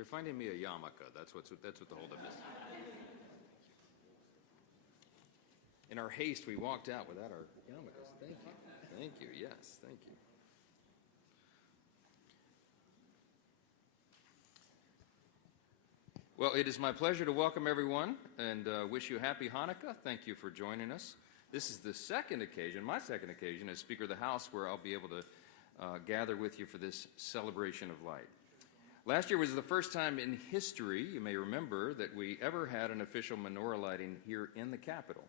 They're finding me a yarmulke. That's what the holdup is. In our haste, we walked out without our yarmulkes. Thank you. Thank you. Yes, thank you. Well, it is my pleasure to welcome everyone and wish you a happy Hanukkah. Thank you for joining us. This is the second occasion, my second occasion as Speaker of the House, where I'll be able to gather with you for this celebration of light. Last year was the first time in history, you may remember, that we ever had an official menorah lighting here in the Capitol.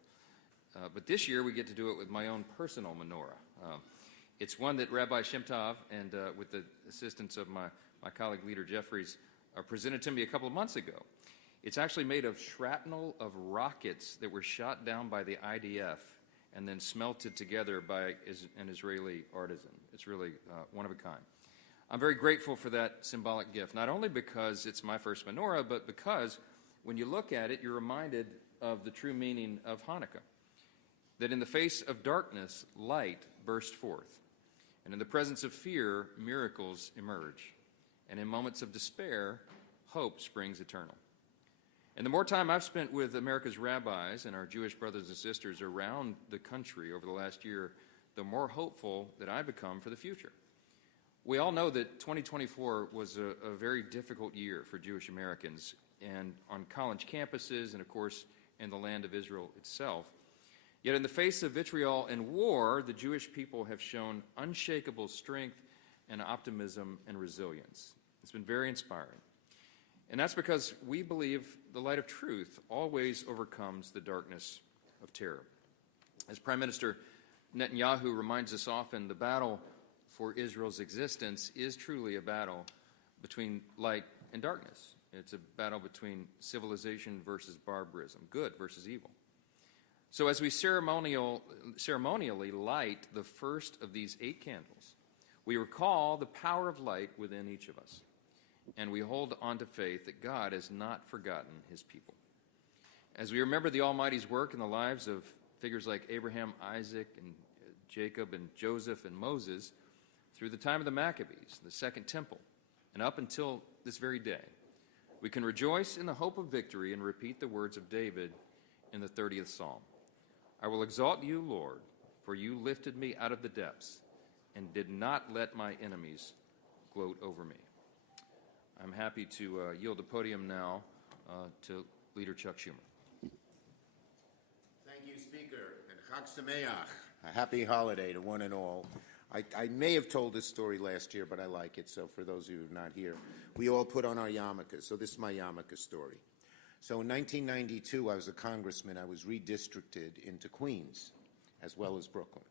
But this year we get to do it with my own personal menorah. It's one that Rabbi Shem Tov and with the assistance of my colleague leader Jeffries presented to me a couple of months ago. It's actually made of shrapnel of rockets that were shot down by the IDF and then smelted together by an Israeli artisan. It's really one of a kind. I'm very grateful for that symbolic gift, not only because it's my first menorah, but because when you look at it, you're reminded of the true meaning of Hanukkah, that in the face of darkness, light burst forth, and in the presence of fear, miracles emerge. And in moments of despair, hope springs eternal. And the more time I've spent with America's rabbis and our Jewish brothers and sisters around the country over the last year, the more hopeful that I become for the future. We all know that 2024 was a very difficult year for Jewish Americans, and on college campuses and, of course, in the land of Israel itself. Yet in the face of vitriol and war, the Jewish people have shown unshakable strength and optimism and resilience. It's been very inspiring. And that's because we believe the light of truth always overcomes the darkness of terror. As Prime Minister Netanyahu reminds us often, the battle for Israel's existence is truly a battle between light and darkness. It's a battle between civilization versus barbarism, good versus evil. So as we ceremonially light the first of these 8 candles, we recall the power of light within each of us. And we hold on to faith that God has not forgotten his people. As we remember the Almighty's work in the lives of figures like Abraham, Isaac, and Jacob, and Joseph, and Moses, through the time of the Maccabees, the Second Temple, and up until this very day, we can rejoice in the hope of victory and repeat the words of David in the 30th Psalm. I will exalt you, Lord, for you lifted me out of the depths and did not let my enemies gloat over me. I'm happy to yield the podium now to Leader Chuck Schumer. Thank you, Speaker, and Chag Sameach, a happy holiday to one and all. I may have told this story last year, but I like it, so for those of you who are not here, we all put on our yarmulkes, so this is my yarmulke story. So in 1992, I was a congressman. I was redistricted into Queens, as well as Brooklyn.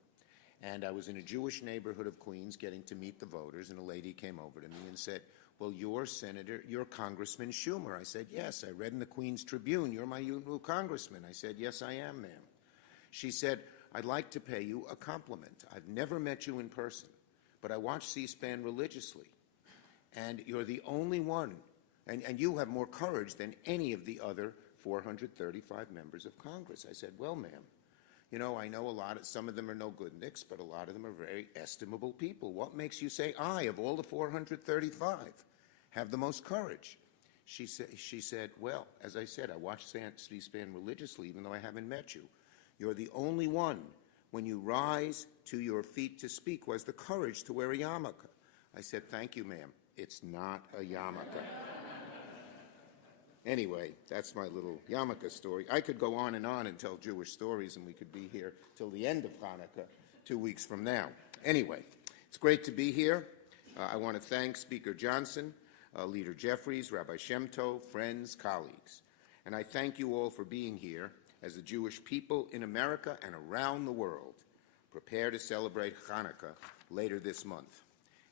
And I was in a Jewish neighborhood of Queens getting to meet the voters, and a lady came over to me and said, well, you're Congressman Schumer. I said, yes. I read in the Queens Tribune, you're my new congressman. I said, yes, I am, ma'am. She said, I'd like to pay you a compliment. I've never met you in person, but I watch C-SPAN religiously, and you're the only one, and you have more courage than any of the other 435 members of Congress. I said, well, ma'am, you know, I know some of them are no good nicks, but a lot of them are very estimable people. What makes you say I, of all the 435, have the most courage? She said, well, as I said, I watch C-SPAN religiously, even though I haven't met you. You're the only one, when you rise to your feet to speak, who has the courage to wear a yarmulke. I said, thank you, ma'am. It's not a yarmulke. Anyway, that's my little yarmulke story. I could go on and tell Jewish stories, and we could be here till the end of Hanukkah 2 weeks from now. Anyway, it's great to be here. I want to thank Speaker Johnson, Leader Jeffries, Rabbi Shem Tov, friends, colleagues. And I thank you all for being here as the Jewish people in America and around the world prepare to celebrate Hanukkah later this month.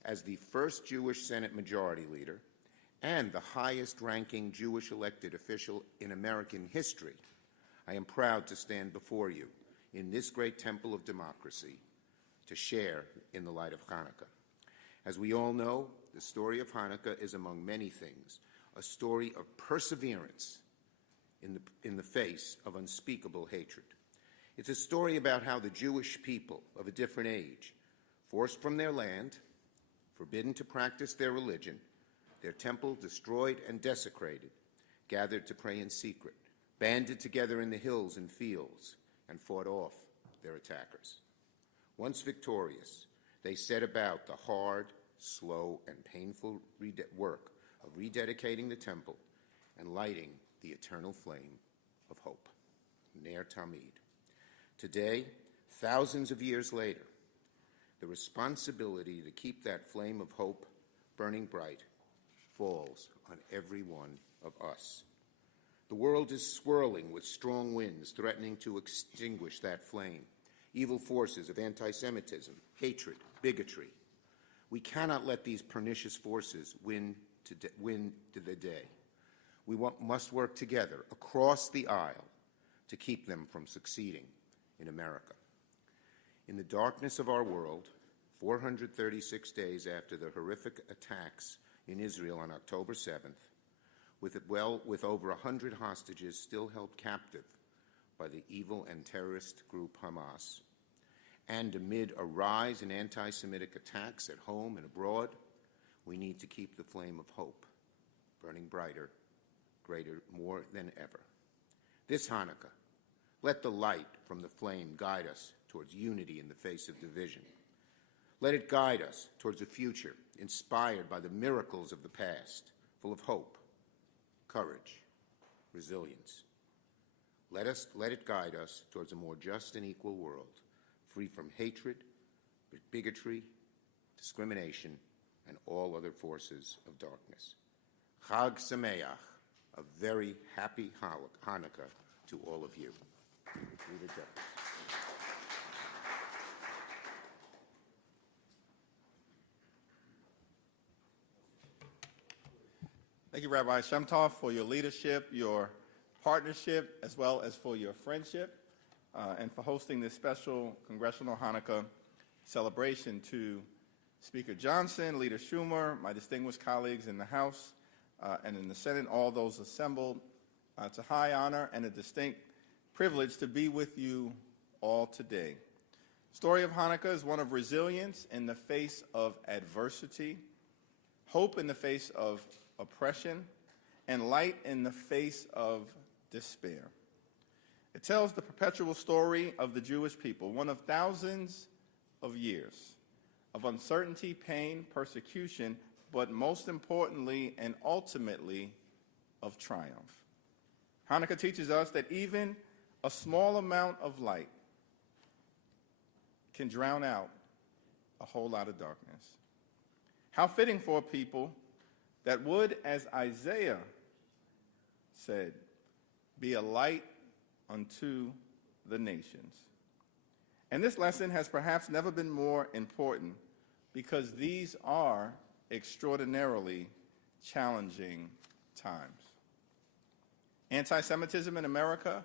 As the first Jewish Senate Majority Leader and the highest-ranking Jewish elected official in American history, I am proud to stand before you in this great temple of democracy to share in the light of Hanukkah. As we all know, the story of Hanukkah is, among many things, a story of perseverance in the face of unspeakable hatred. It's a story about how the Jewish people of a different age, forced from their land, forbidden to practice their religion, their temple destroyed and desecrated, gathered to pray in secret, banded together in the hills and fields, and fought off their attackers. Once victorious, they set about the hard, slow, and painful work of rededicating the temple and lighting the eternal flame of hope. Ner Tamid. Today, thousands of years later, the responsibility to keep that flame of hope burning bright falls on every one of us. The world is swirling with strong winds threatening to extinguish that flame. Evil forces of anti-Semitism, hatred, bigotry. We cannot let these pernicious forces win to the day. We must work together across the aisle to keep them from succeeding in America. In the darkness of our world, 436 days after the horrific attacks in Israel on October 7th, with over 100 hostages still held captive by the evil and terrorist group Hamas, and amid a rise in anti-Semitic attacks at home and abroad, we need to keep the flame of hope burning brighter, greater, more than ever. This Hanukkah, let the light from the flame guide us towards unity in the face of division. Let it guide us towards a future inspired by the miracles of the past, full of hope, courage, resilience. Let it guide us towards a more just and equal world, free from hatred, bigotry, discrimination, and all other forces of darkness. Chag Sameach, a very happy Hanukkah to all of you. Leader Jeffries. Thank you, Rabbi Shemtov, for your leadership, your partnership, as well as for your friendship, and for hosting this special Congressional Hanukkah celebration. To Speaker Johnson, Leader Schumer, my distinguished colleagues in the House and in the Senate, all those assembled, it's a high honor and a distinct privilege to be with you all today. The story of Hanukkah is one of resilience in the face of adversity, hope in the face of oppression, and light in the face of despair. It tells the perpetual story of the Jewish people, one of thousands of years of uncertainty, pain, persecution, but most importantly and ultimately of triumph. Hanukkah teaches us that even a small amount of light can drown out a whole lot of darkness. How fitting for a people that would, as Isaiah said, be a light unto the nations. And this lesson has perhaps never been more important because these are extraordinarily challenging times. Anti-Semitism in America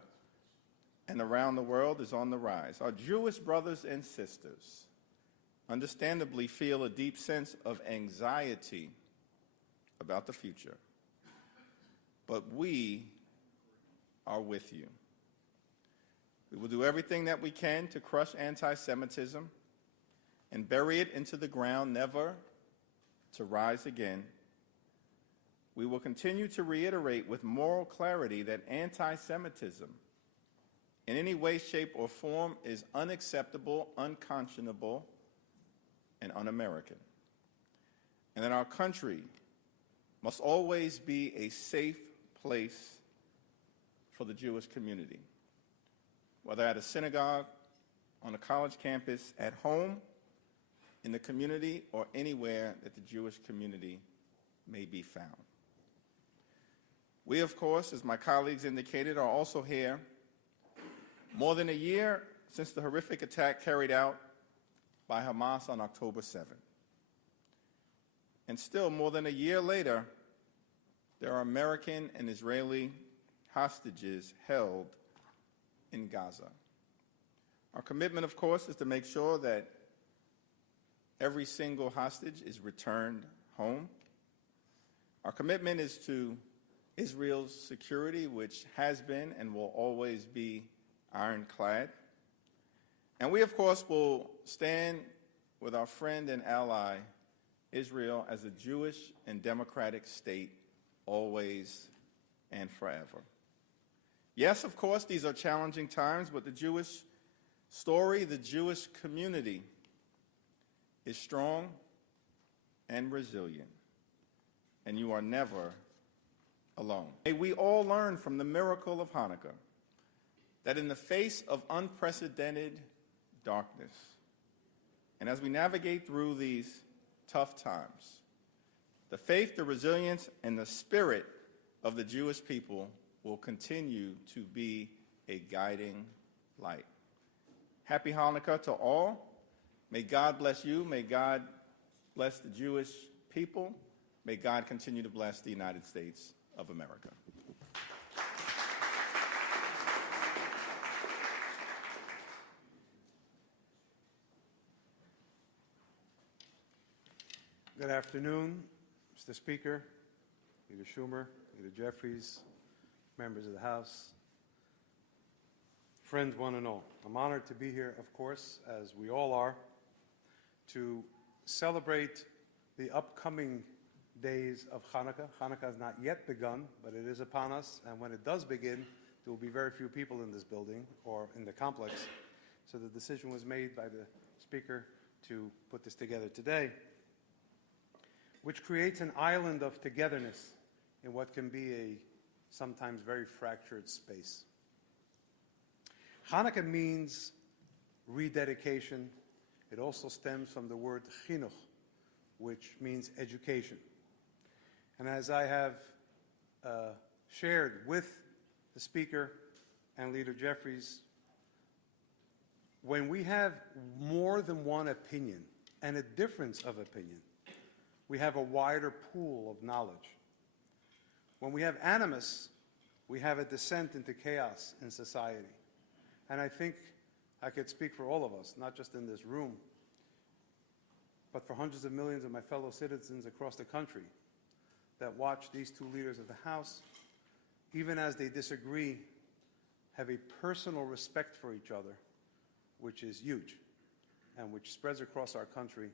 and around the world is on the rise. Our Jewish brothers and sisters understandably feel a deep sense of anxiety about the future. But we are with you. We will do everything that we can to crush anti-Semitism and bury it into the ground, never to rise again. We will continue to reiterate with moral clarity that anti-Semitism in any way, shape, or form is unacceptable, unconscionable, and un-American. And that our country must always be a safe place for the Jewish community, whether at a synagogue, on a college campus, at home, in the community, or anywhere that the Jewish community may be found. We, of course, as my colleagues indicated, are also here more than a year since the horrific attack carried out by Hamas on October 7th. And still, more than a year later, there are American and Israeli hostages held in Gaza. Our commitment, of course, is to make sure that every single hostage is returned home. Our commitment is to Israel's security, which has been and will always be ironclad. And we, of course, will stand with our friend and ally, Israel as a Jewish and democratic state always and forever. Yes, of course, these are challenging times, but the Jewish story, the Jewish community is strong and resilient, and you are never alone. May we all learn from the miracle of Hanukkah that in the face of unprecedented darkness, and as we navigate through these tough times, the faith, the resilience, and the spirit of the Jewish people will continue to be a guiding light. Happy Hanukkah to all. May God bless you. May God bless the Jewish people. May God continue to bless the United States of America. Good afternoon, Mr. Speaker, Leader Schumer, Leader Jeffries, members of the House, friends one and all. I'm honored to be here, of course, as we all are, to celebrate the upcoming days of Hanukkah. Hanukkah has not yet begun, but it is upon us, and when it does begin, there will be very few people in this building or in the complex. So the decision was made by the Speaker to put this together today, which creates an island of togetherness in what can be a sometimes very fractured space. Hanukkah means rededication. It also stems from the word chinuch, which means education. And as I have shared with the Speaker and Leader Jeffries, when we have more than one opinion and a difference of opinion, we have a wider pool of knowledge. When we have animus, we have a descent into chaos in society. And I think I could speak for all of us, not just in this room, but for hundreds of millions of my fellow citizens across the country that watch these two leaders of the House, even as they disagree, have a personal respect for each other, which is huge, and which spreads across our country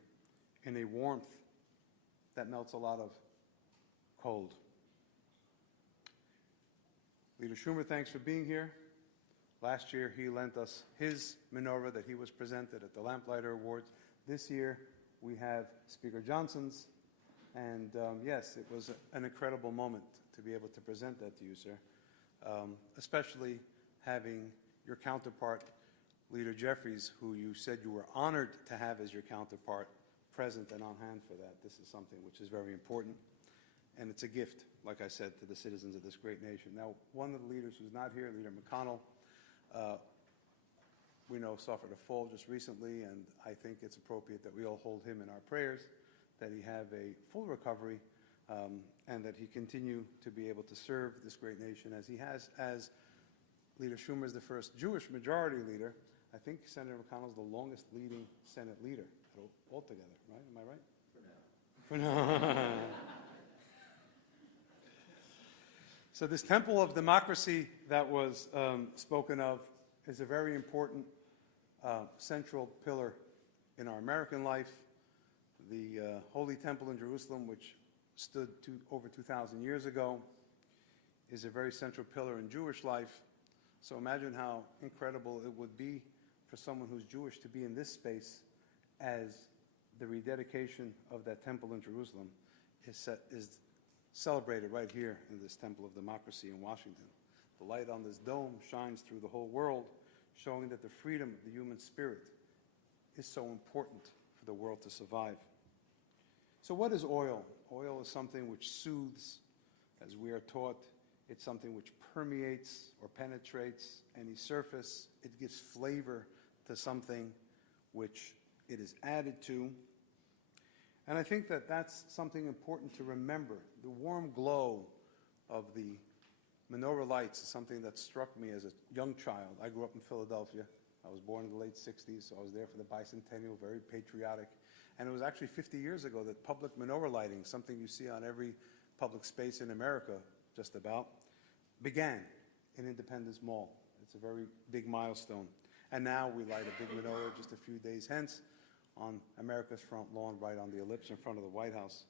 in a warmth that melts a lot of cold. Leader Schumer, thanks for being here. Last year, he lent us his menorah that he was presented at the Lamplighter Awards. This year, we have Speaker Johnson's. And yes, it was an incredible moment to be able to present that to you, sir, especially having your counterpart, Leader Jeffries, who you said you were honored to have as your counterpart, present and on hand for that. This is something which is very important. And it's a gift, like I said, to the citizens of this great nation. Now, one of the leaders who's not here, Leader McConnell, we know suffered a fall just recently, and I think it's appropriate that we all hold him in our prayers, that he have a full recovery, and that he continue to be able to serve this great nation as he has, as Leader Schumer is the first Jewish majority leader. I think Senator McConnell is the longest leading Senate leader altogether, right? Am I right? For now. So this temple of democracy that was spoken of is a very important central pillar in our American life. The Holy Temple in Jerusalem, which stood over 2,000 years ago, is a very central pillar in Jewish life. So imagine how incredible it would be for someone who's Jewish to be in this space as the rededication of that temple in Jerusalem is celebrated right here in this Temple of Democracy in Washington. The light on this dome shines through the whole world, showing that the freedom of the human spirit is so important for the world to survive. So what is oil? Oil is something which soothes, as we are taught. It's something which permeates or penetrates any surface. It gives flavor to something which it is added to. And I think that that's something important to remember. The warm glow of the menorah lights is something that struck me as a young child. I grew up in Philadelphia. I was born in the late 60s, so I was there for the bicentennial, very patriotic. And it was actually 50 years ago that public menorah lighting, something you see on every public space in America, just about, began in Independence Mall. It's a very big milestone. And now we light a big menorah just a few days hence on America's front lawn, right on the ellipse in front of the White House.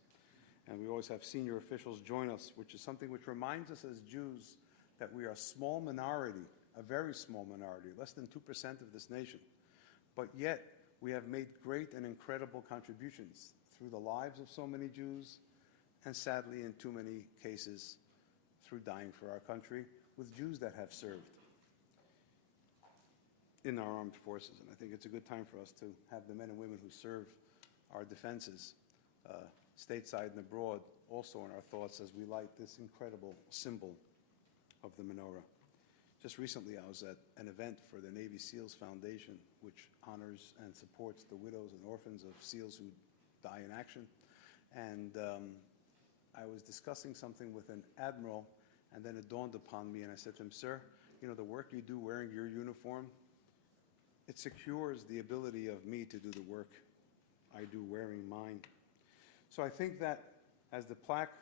And we always have senior officials join us, which is something which reminds us as Jews that we are a small minority, a very small minority, less than 2% of this nation. But yet, we have made great and incredible contributions through the lives of so many Jews, and sadly, in too many cases, through dying for our country, with Jews that have served in our armed forces. And I think it's a good time for us to have the men and women who serve our defenses, stateside and abroad, also in our thoughts as we light this incredible symbol of the menorah. Just recently, I was at an event for the Navy SEALs Foundation, which honors and supports the widows and orphans of SEALs who die in action. And I was discussing something with an admiral, and then it dawned upon me, and I said to him, "Sir, you know, the work you do wearing your uniform, it secures the ability of me to do the work I do wearing mine." So I think that as the plaque,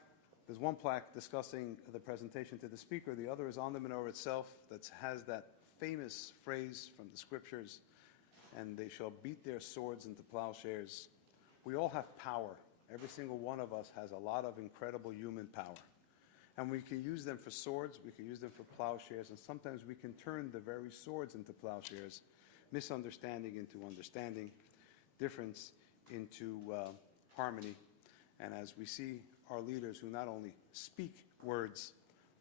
there's one plaque discussing the presentation to the speaker, the other is on the menorah itself that has that famous phrase from the scriptures, "And they shall beat their swords into plowshares." We all have power. Every single one of us has a lot of incredible human power. And we can use them for swords, we can use them for plowshares, and sometimes we can turn the very swords into plowshares, misunderstanding into understanding, difference into harmony. And as we see our leaders who not only speak words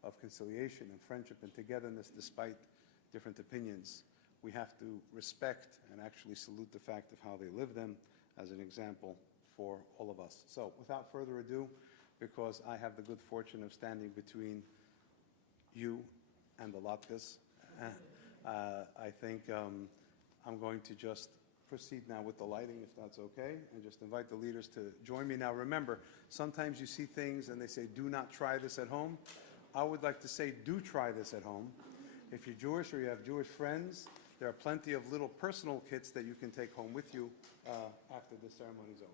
of conciliation and friendship and togetherness despite different opinions, we have to respect and actually salute the fact of how they live them as an example for all of us. So without further ado, because I have the good fortune of standing between you and the latkes, I think I'm going to just proceed now with the lighting, if that's okay, and just invite the leaders to join me. Now remember, sometimes you see things and they say, "Do not try this at home." I would like to say, do try this at home. If you're Jewish or you have Jewish friends, there are plenty of little personal kits that you can take home with you after the ceremony is over.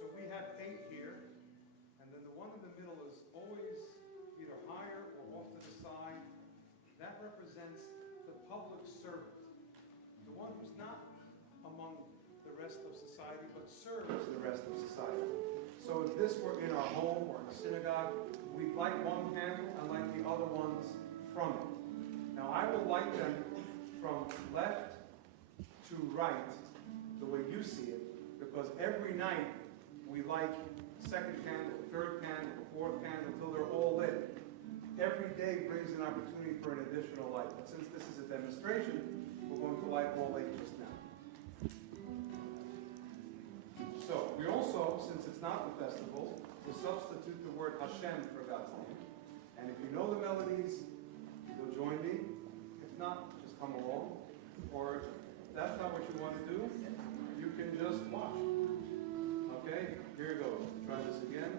So we have 8 here, and then the one in the middle is always either higher or off to the side. That represents the public servant, the one who's not among the rest of society, but serves the rest of society. So if this were in our home or in a synagogue, we'd light one candle and light the other ones from it. Now I will light them from left to right, the way you see it, because every night we light second candle, third candle, fourth candle, until they're all lit. Every day brings an opportunity for an additional light. But since this is a demonstration, we're going to light all 8 just now. So we also, since it's not the festival, will substitute the word Hashem for God's name. And if you know the melodies, you'll join me. If not, just come along. Or if that's not what you want to do, you can just watch. Okay, here it goes. Try this again.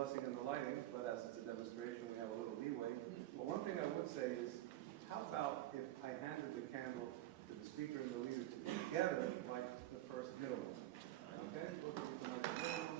blessing and the lighting, but as it's a demonstration, we have a little leeway. But one thing I would say is, how about if I handed the candle to the speaker and the leader together, like the first middle one? Okay? We'll do the microphone.